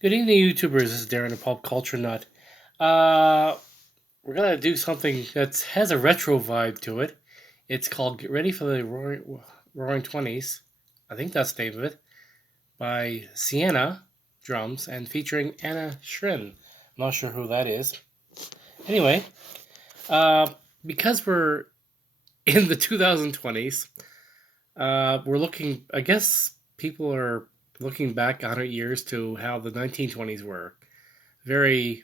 Good evening, YouTubers. This is Darren, the Pulp Culture Nut. Uh, we're gonna do something that has a retro vibe to it. It's called "Get Ready for the Roaring Twenties." I think that's the name of it, by Sina-drums and featuring Shirin. I'm not sure who that is. Anyway, uh, because we're in the 2020s, we're looking. I guess people are looking back 100 years to how the 1920s were. Very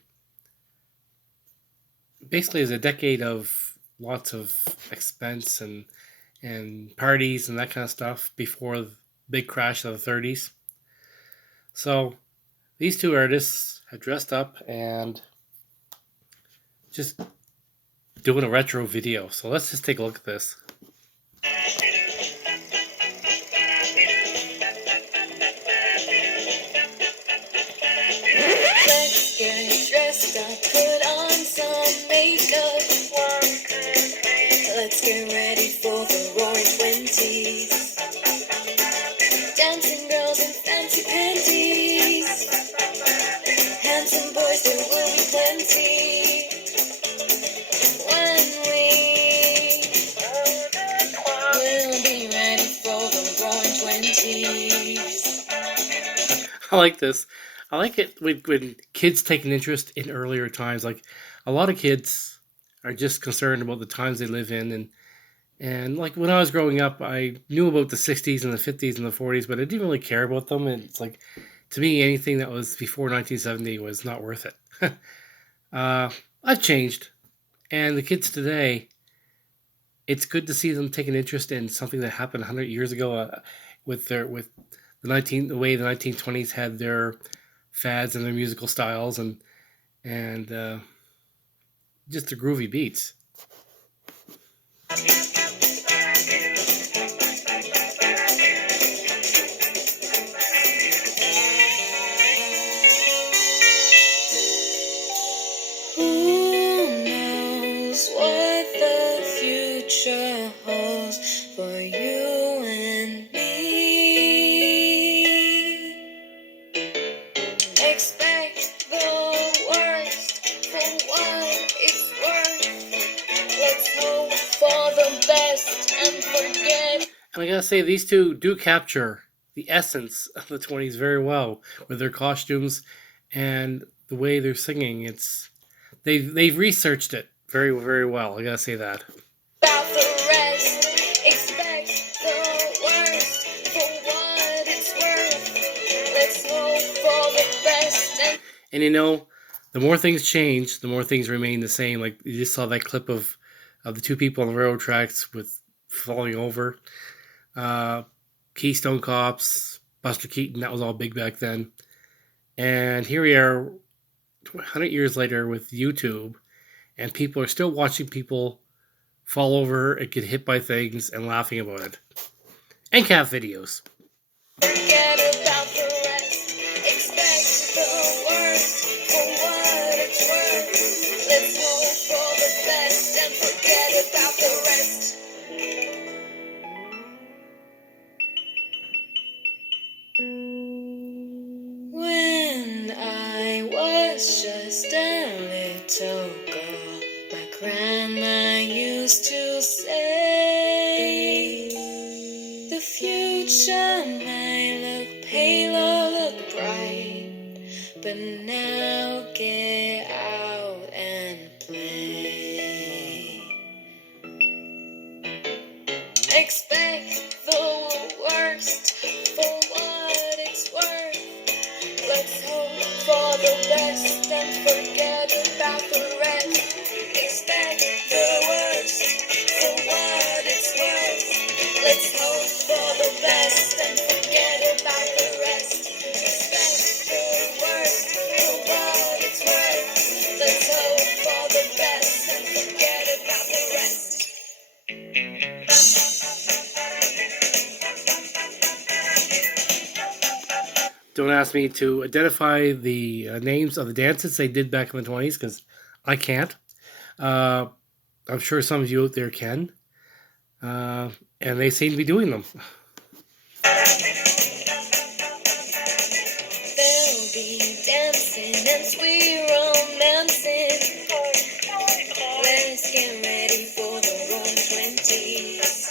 basically is a decade of lots of expense and parties and that kind of stuff before the big crash of the 30s. So these two artists have dressed up and just doing a retro video. So let's just take a look at this. Let's get dressed up, put on some makeup. Let's get ready for the Roaring Twenties. Dancing girls in fancy panties. Handsome boys, there will be plenty. When we'll be ready for the Roaring Twenties. I like this. I like it when kids take an interest in earlier times. Like a lot of kids are just concerned about the times they live in, and like when I was growing up, I knew about the 60s and the 50s and the 40s, but I didn't really care about them. And it's like, to me, anything that was before 1970 was not worth it. I've changed. And the kids today, it's good to see them take an interest in something that happened 100 years ago, with the way the 1920s had their fads and their musical styles and just the groovy beats. Who knows what the future holds for you and me? Expect the worst for what it's worth. Let's hope for the best and forget. And I gotta say, these two do capture the essence of the 20s very well with their costumes and the way they're singing. They've researched it very well. I gotta say that. About the rest, expect the worst for what it's worth. Let's hope for the best and And the more things change, the more things remain the same. Like you just saw that clip of the two people on the railroad tracks with falling over. Uh, Keystone Cops, Buster Keaton. That was all big back then. And here we are, 100 years later with YouTube, and people are still watching people fall over and get hit by things and laughing about it. And cat videos. forget about the rest. Expect the worst for what it's worth. Let's hope for the best and forget about the rest. When I was just a little girl, my grandma used to say, the future might look pale or look bright, but now get out and play. Expect the worst for what it's worth. Let's hope for the best and forget about the rest. Expect the worst for what it's worth. Let's hope for the best and forget about the rest. Expect the worst for what it's worth. Let's hope for the best and forget about the rest. Don't ask me to identify the names of the dances they did back in the 20s because I can't. Uh, I'm sure some of you out there can. And they seem to be doing them. There'll be dance, we romancing. Let's get ready for the Roaring Twenties.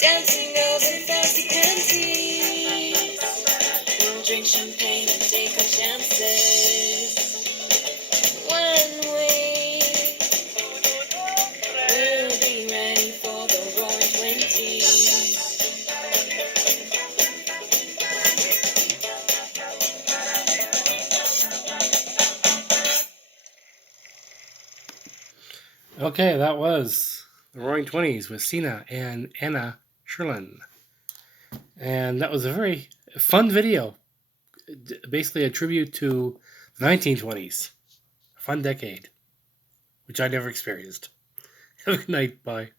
Dancing girls in fancy panties. We'll drink champagne and take our chances. When we'll be ready for the Roaring Twenties. Okay, that was the Roaring Twenties with Sina and Anna Shirin. And that was a very fun video. Basically a tribute to the 1920s. A fun decade, which I never experienced. Have a good night. Bye.